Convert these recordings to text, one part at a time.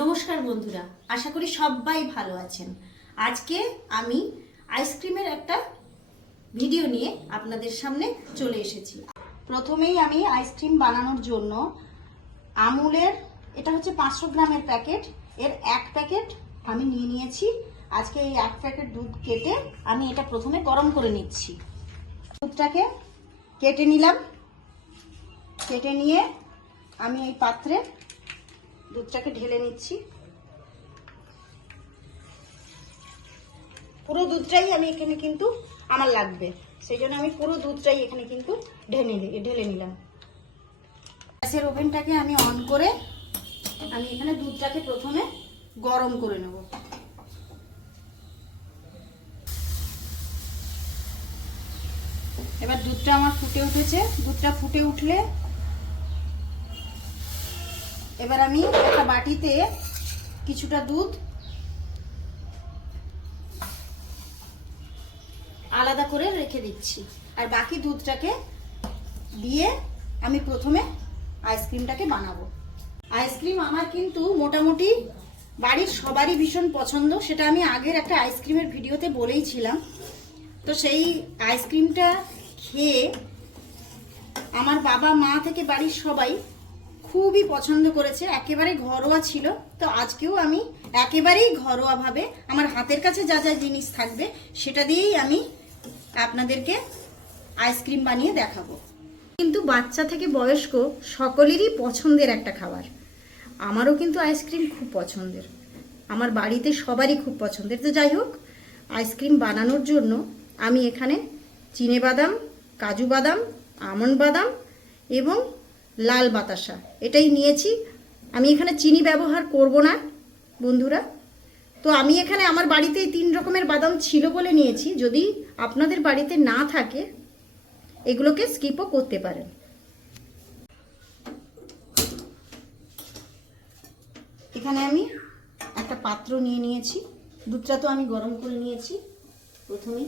নমস্কার বন্ধুরা, আশা করি সবাই ভালো আছেন। আজকে আমি আইসক্রিমের একটা ভিডিও নিয়ে আপনাদের সামনে চলে এসেছি। প্রথমেই আমি আইসক্রিম বানানোর জন্য আমুলের, এটা হচ্ছে 500 গ্রামের প্যাকেট, এর এক প্যাকেট আমি নিয়ে নিয়েছি। আজকে এই এক প্যাকেট দুধ কেটে আমি এটা প্রথমে গরম করে নিচ্ছি। দুধটাকে কেটে নিলাম, কেটে নিয়ে আমি এই পাত্রে দুধটাকে ঢেলে নিচ্ছি। পুরো দুধটাই আমি এখানে কিন্তু আমার লাগবে, সেই জন্য আমি পুরো দুধটাই এখানে কিন্তু ঢেলে নিলাম। গ্যাসের ওভেনটাকে আমি অন করে আমি এখানে দুধটাকে প্রথমে গরম করে নেব। এবার দুধটা আমার ফুটে উঠেছে। দুধটা ফুটে উঠলে এবার আমি একটা বাটিতে কিছুটা দুধ আলাদা করে রেখে দিচ্ছি, আর বাকি দুধটাকে দিয়ে আমি প্রথমে আইসক্রিমটাকে বানাবো। আইসক্রিম আমার কিন্তু মোটামুটি বাড়ির সবারই ভীষণ পছন্দ, সেটা আমি আগের একটা আইসক্রিমের ভিডিওতে বলেইছিলাম। তো সেই আইসক্রিমটা খেয়ে আমার বাবা মা থেকে বাড়ির সবাই খুবই পছন্দ করেছে, একেবারে ঘরোয়া ছিল। তো আজকেও আমি একেবারেই ঘরোয়াভাবে আমার হাতের কাছে যা যা জিনিস থাকবে সেটা দিয়েই আমি আপনাদেরকে আইসক্রিম বানিয়ে দেখাবো। কিন্তু বাচ্চা থেকে বয়স্ক সকলেরই পছন্দের একটা খাবার। আমারও কিন্তু আইসক্রিম খুব পছন্দের, আমার বাড়িতে সবারই খুব পছন্দের। তো যাই হোক, আইসক্রিম বানানোর জন্য আমি এখানে চিনে বাদাম, কাজু বাদাম, আমন্ড বাদাম এবং লাল বাতাসা এটাই নিয়েছি। আমি এখানে চিনি ব্যবহার করব না বন্ধুরা। তো আমি এখানে আমার বাড়িতে 3 রকমের বাদাম ছিল বলে নিয়েছি। যদি আপনাদের বাড়িতে না থাকে এগুলোকে স্কিপও করতে পারেন। এখানে আমি একটা পাত্র নিয়ে নিয়েছি, দুধটা তো আমি গরম করে নিয়েছি। প্রথমেই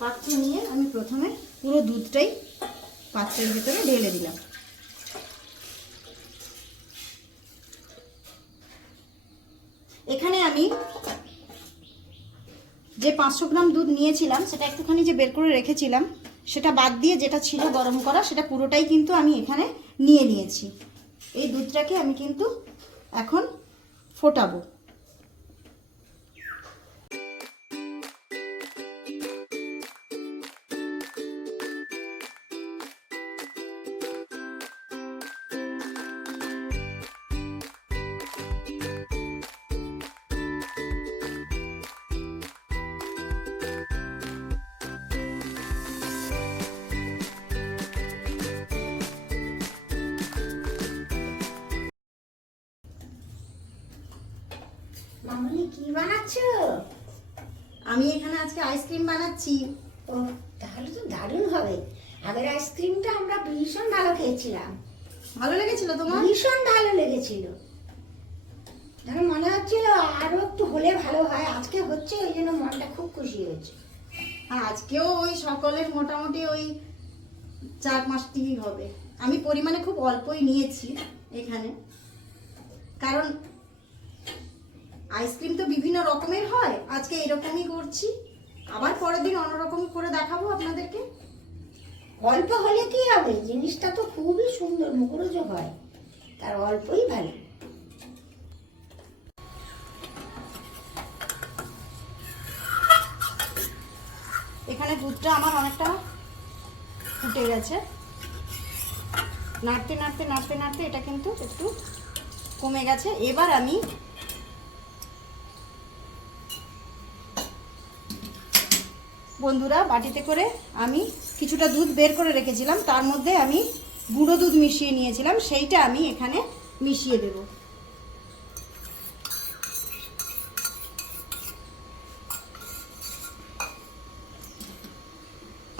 পাত্র নিয়ে আমি প্রথমে পুরো দুধটাই পাত্রের ভেতরে ঢেলে দিলাম। এখানে আমি যে 500 গ্রাম দুধ নিয়েছিলাম সেটা একটুখানি যে বের করে রেখেছিলাম সেটা বাদ দিয়ে যেটা ছিল গরম করা সেটা পুরোটাই কিন্তু আমি এখানে নিয়ে নিয়েছি। এই দুধটাকে আমি কিন্তু এখন ফোটাবো। মামনি কি বানাচ্ছো? আমি এখানে আজকে আইসক্রিম বানাচ্ছি। ও, তাহলে তো দারুণ হবে। আগের আইসক্রিমটা আমরা ভীষণ ভালো খেয়েছিলাম। ভালো লেগেছিল তোমার? ভীষণ ভালো লেগেছিল। তখন মনে হচ্ছিল আরো একটু হলে ভালো হয়। আজকে হচ্ছে, ওই জন্য মনটা খুব খুশি হয়েছে। আর আজকেও ওই সকলের মোটামুটি ওই 4-5টি হবে। আমি পরিমাণে খুব অল্পই নিয়েছি এখানে, কারণ আইসক্রিম তো বিভিন্ন রকমের হয়। আজকে এরকমই করছি, আবার পরের দিন অন্যরকম করে দেখাবো আপনাদেরকে। অল্প হলে কি হবে, জিনিসটা তো খুবই সুন্দর মুখরোচক হয়, তার অল্পই ভালো। এখানে দুধটা আমার অনেকটা ফুটে গেছে। নাড়তে নাড়তে নাড়তে নাড়তে এটা কিন্তু একটু কমে গেছে। এবার আমি বন্ধুরা বাটিতে করে আমি কিছুটা দুধ বের করে রেখেছিলাম, তার মধ্যে আমি গুঁড়ো দুধ মিশিয়ে নিয়েছিলাম, সেইটা আমি এখানে মিশিয়ে দেব।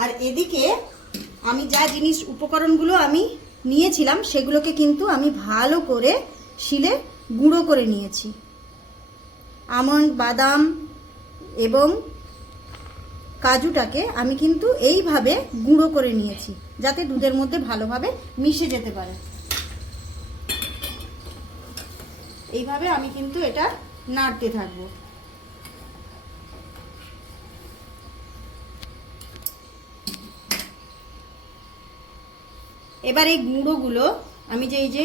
আর এদিকে আমি যা জিনিস উপকরণগুলো আমি নিয়েছিলাম সেগুলোকে কিন্তু আমি ভালো করে শিলে গুঁড়ো করে নিয়েছি। আমন্ড, বাদাম এবং কাজুটাকে আমি কিন্তু এইভাবে গুঁড়ো করে নিয়েছি যাতে দুধের মধ্যে ভালোভাবে মিশে যেতে পারে। এইভাবে আমি কিন্তু এটা নাড়তে থাকবো। এবার এই গুঁড়োগুলো আমি যে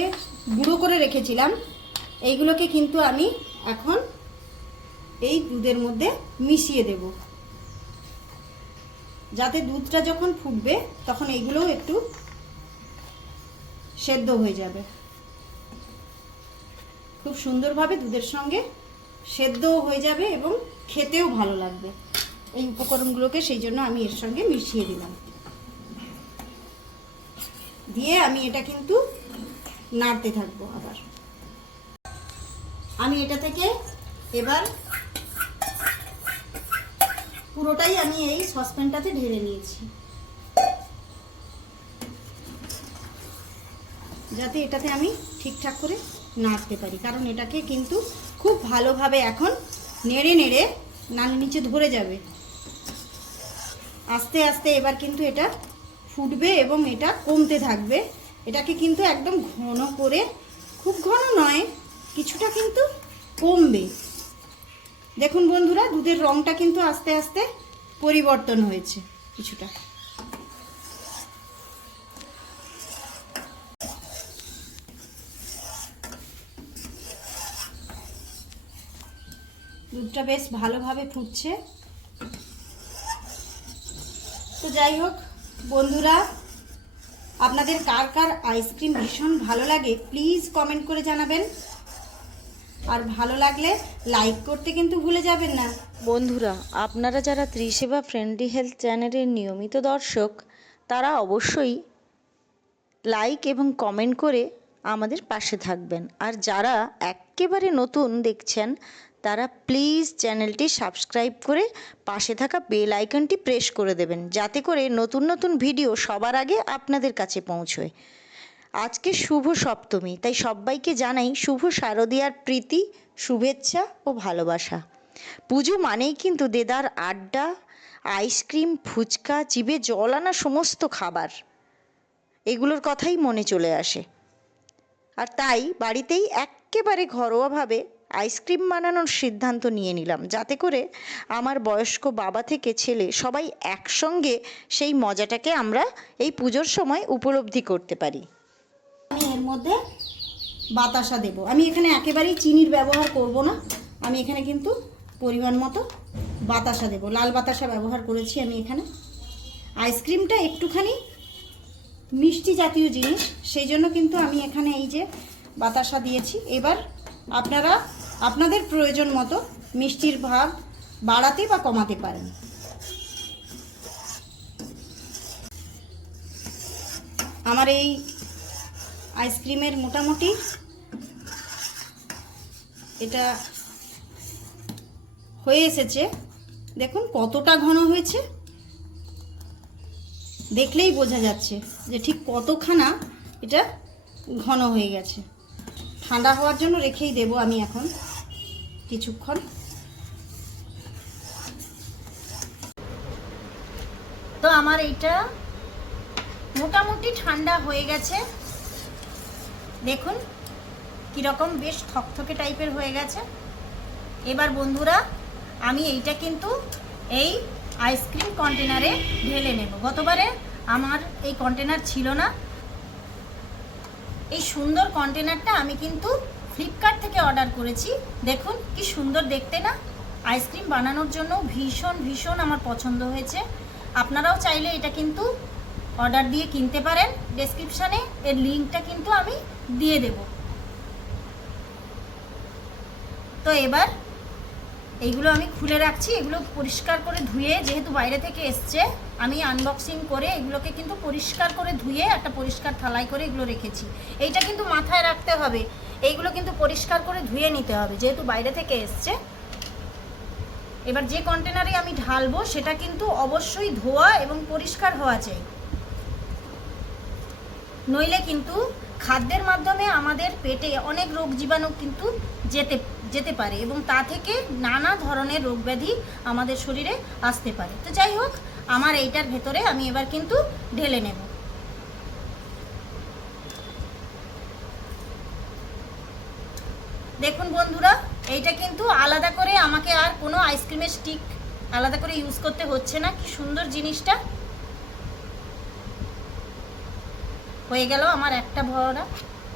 গুঁড়ো করে রেখেছিলাম এইগুলোকে কিন্তু আমি এখন এই দুধের মধ্যে মিশিয়ে দেব, যাতে দুধটা যখন ফুটবে তখন এইগুলোও একটু সেদ্ধ হয়ে যাবে, খুব সুন্দরভাবে দুধের সঙ্গে সেদ্ধও হয়ে যাবে এবং খেতেও ভালো লাগবে। এই উপকরণগুলোকে সেই জন্য আমি এর সঙ্গে মিশিয়ে দিলাম, দিয়ে আমি এটা কিন্তু নাড়তে থাকবো। আবার আমি এটা থেকে এবার পুরোটাই আমি এই সসপ্যানটাতে ঢেলে নিয়েছি, যাতে এটাতে আমি ঠিকঠাক করে নাড়তে পারি, কারণ এটাকে কিন্তু খুব ভালোভাবে এখন নেড়ে নেড়ে নাড়ু নিচে ধরে যাবে। আস্তে আস্তে এবার কিন্তু এটা ফুটবে এবং এটা কমতে থাকবে। এটাকে কিন্তু একদম ঘন করে, খুব ঘন নয়, কিছুটা কিন্তু কমবে। দেখুন বন্ধুরা, দুধের রঙটা কিন্তু আস্তে আস্তে পরিবর্তন হয়েছে কিছুটা। দুধটা বেশ ভালোভাবে ফুটছে। তো যাই হোক বন্ধুরা, আপনাদের কার কার আইসক্রিম ভীষণ ভালো লাগে প্লিজ কমেন্ট করে জানাবেন, আর ভালো লাগলে লাইক করতে কিন্তু ভুলে যাবেন না। বন্ধুরা, আপনারা যারা ত্রিসেবা ফ্রেন্ডলি হেলথ চ্যানেলের নিয়মিত দর্শক, তারা অবশ্যই লাইক এবং কমেন্ট করে আমাদের পাশে থাকবেন। আর যারা একেবারে নতুন দেখছেন তারা প্লিজ চ্যানেলটি সাবস্ক্রাইব করে পাশে থাকা বেল আইকনটি প্রেস করে দেবেন, যাতে করে নতুন নতুন ভিডিও সবার আগে আপনাদের কাছে পৌঁছয়। আজকে শুভ সপ্তমী, তাই সবাইকে জানাই শুভ শারদীয়ার প্রীতি, শুভেচ্ছা ও ভালোবাসা। পুজো মানেই কিন্তু দেদার আড্ডা, আইসক্রিম, ফুচকা, জিভে জল আনা সমস্ত খাবার, এগুলোর কথাই মনে চলে আসে। আর তাই বাড়িতেই একেবারে ঘরোয়াভাবে আইসক্রিম বানানোর সিদ্ধান্ত নিয়ে নিলাম, যাতে করে আমার বয়স্ক বাবা থেকে ছেলে সবাই একসঙ্গে সেই মজাটাকে আমরা এই পুজোর সময় উপলব্ধি করতে পারি। আমি এর মধ্যে বাতাসা দেব। আমি এখানে একেবারেই চিনির ব্যবহার করব না, আমি এখানে কিন্তু পরিমাণ মতো বাতাসা দেব। লাল বাতাসা ব্যবহার করেছি আমি এখানে। আইসক্রিমটা একটুখানি মিষ্টি জাতীয় জিনিস, সেই জন্য কিন্তু আমি এখানে এই যে বাতাসা দিয়েছি। এবার আপনারা আপনাদের প্রয়োজন মতো মিষ্টির ভাগ বাড়াতে বা কমাতে পারেন। আমার এই আইসক্রিমের মোটামুটি এটা হয়ে এসেছে। দেখুন কতটা ঘন হয়েছে, দেখলেই বোঝা যাচ্ছে যে ঠিক কতখানা এটা ঘন হয়ে গেছে। ঠান্ডা হওয়ার জন্য রেখেই দেব আমি এখন কিছুক্ষণ। তো আমার এইটা মোটামুটি ঠান্ডা হয়ে গেছে, দেখুন কীরকম বেশ থকথকে টাইপের হয়ে গেছে। এবার বন্ধুরা আমি এইটা কিন্তু এই আইসক্রিম কন্টেনারে ঢেলে নেব। গতবারে আমার এই কন্টেনার ছিল না, এই সুন্দর কন্টেনারটা আমি কিন্তু ফ্লিপকার্ট থেকে অর্ডার করেছি। দেখুন কি সুন্দর দেখতে না, আইসক্রিম বানানোর জন্য ভীষণ ভীষণ আমার পছন্দ হয়েছে। আপনারাও চাইলে এটা কিন্তু অর্ডার দিয়ে কিনতে পারেন, ডেসক্রিপশানে এর লিঙ্কটা কিন্তু আমি দিয়ে দেব। তো এবার এইগুলো আমি খুলে রাখছি, এগুলো পরিষ্কার করে ধুয়ে, যেহেতু বাইরে থেকে এসছে আমি আনবক্সিং করে এগুলোকে কিন্তু পরিষ্কার করে ধুয়ে একটা পরিষ্কার থালায় করে এগুলো রেখেছি। এইটা কিন্তু মাথায় রাখতে হবে, এইগুলো কিন্তু পরিষ্কার করে ধুয়ে নিতে হবে যেহেতু বাইরে থেকে এসছে। এবার যে কন্টেনারে আমি ঢালবো সেটা কিন্তু অবশ্যই ধোয়া এবং পরিষ্কার হওয়া চাই, নইলে কিন্তু খাদ্যের মাধ্যমে আমাদের পেটে অনেক রোগ জীবাণু কিন্তু যেতে পারে এবং তা থেকে নানা ধরনের রোগ ব্যাধি আমাদের শরীরে আসতে পারে। তো যাই হোক, আমার এইটার ভেতরে আমি এবার কিন্তু ঢেলে নেব। দেখুন বন্ধুরা, এইটা কিন্তু আলাদা করে আমাকে আর কোনো আইসক্রিমের স্টিক আলাদা করে ইউজ করতে হচ্ছে না। কি সুন্দর জিনিসটা হয়ে গেল আমার একটা ভরা।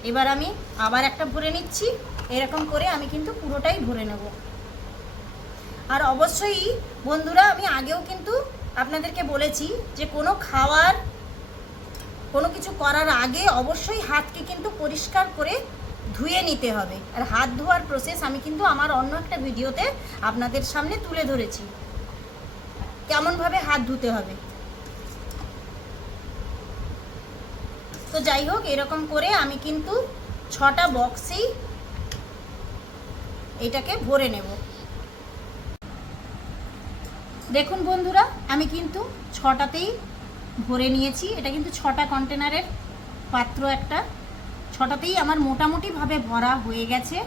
এবার আমি আবার একটা ভরে নিচ্ছি। এরকম করে আমি কিন্তু পুরোটাই ভরে নেব। আর অবশ্যই বন্ধুরা, আমি আগেও কিন্তু আপনাদেরকে বলেছি যে কোনো কিছু করার আগে অবশ্যই হাতকে কিন্তু পরিষ্কার করে ধুয়ে নিতে হবে। আর হাত ধোয়ার প্রসেস আমি কিন্তু আমার অন্য একটা ভিডিওতে আপনাদের সামনে তুলে ধরেছি, কেমনভাবে হাত ধুতে হবে। তো যাই হোক, এরকম করে আমি কিন্তু 6টা বক্সেই এটাকে ভরে নেব। দেখুন বন্ধুরা, আমি কিন্তু 6টাতেই ভরে নিয়েছি। এটা কিন্তু 6টা কন্টেনারের পাত্র একটা। 6টাতেই আমার মোটামুটিভাবে ভরা হয়ে গেছে।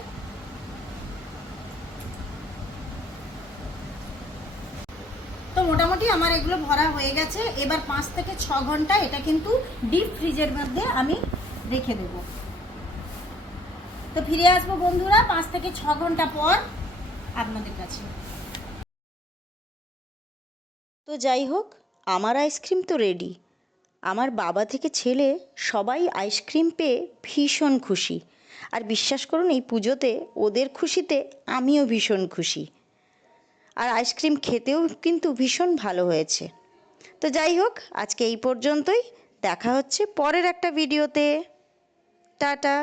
তো মোটামুটি আমার এগুলো ভরা হয়ে গেছে। এবার 5 থেকে 6 ঘন্টা এটা কিন্তু ডিপ ফ্রিজের মধ্যে আমি রেখে দেব। তো ফিরে আসবো বন্ধুরা 5 থেকে 6 ঘন্টা পর আপনাদের কাছে। তো যাই হোক, আমার আইসক্রিম তো রেডি। আমার বাবা থেকে ছেলে সবাই আইসক্রিম পেয়ে ভীষণ খুশি। আর বিশ্বাস করুন, এই পুজোতে ওদের খুশিতে আমিও ভীষণ খুশি। আর আইসক্রিম খেতেও কিন্তু ভীষণ ভালো হয়েছে। তো যাই হোক, আজকে এই পর্যন্তই। দেখা হচ্ছে পরের একটা ভিডিওতে। টাটা।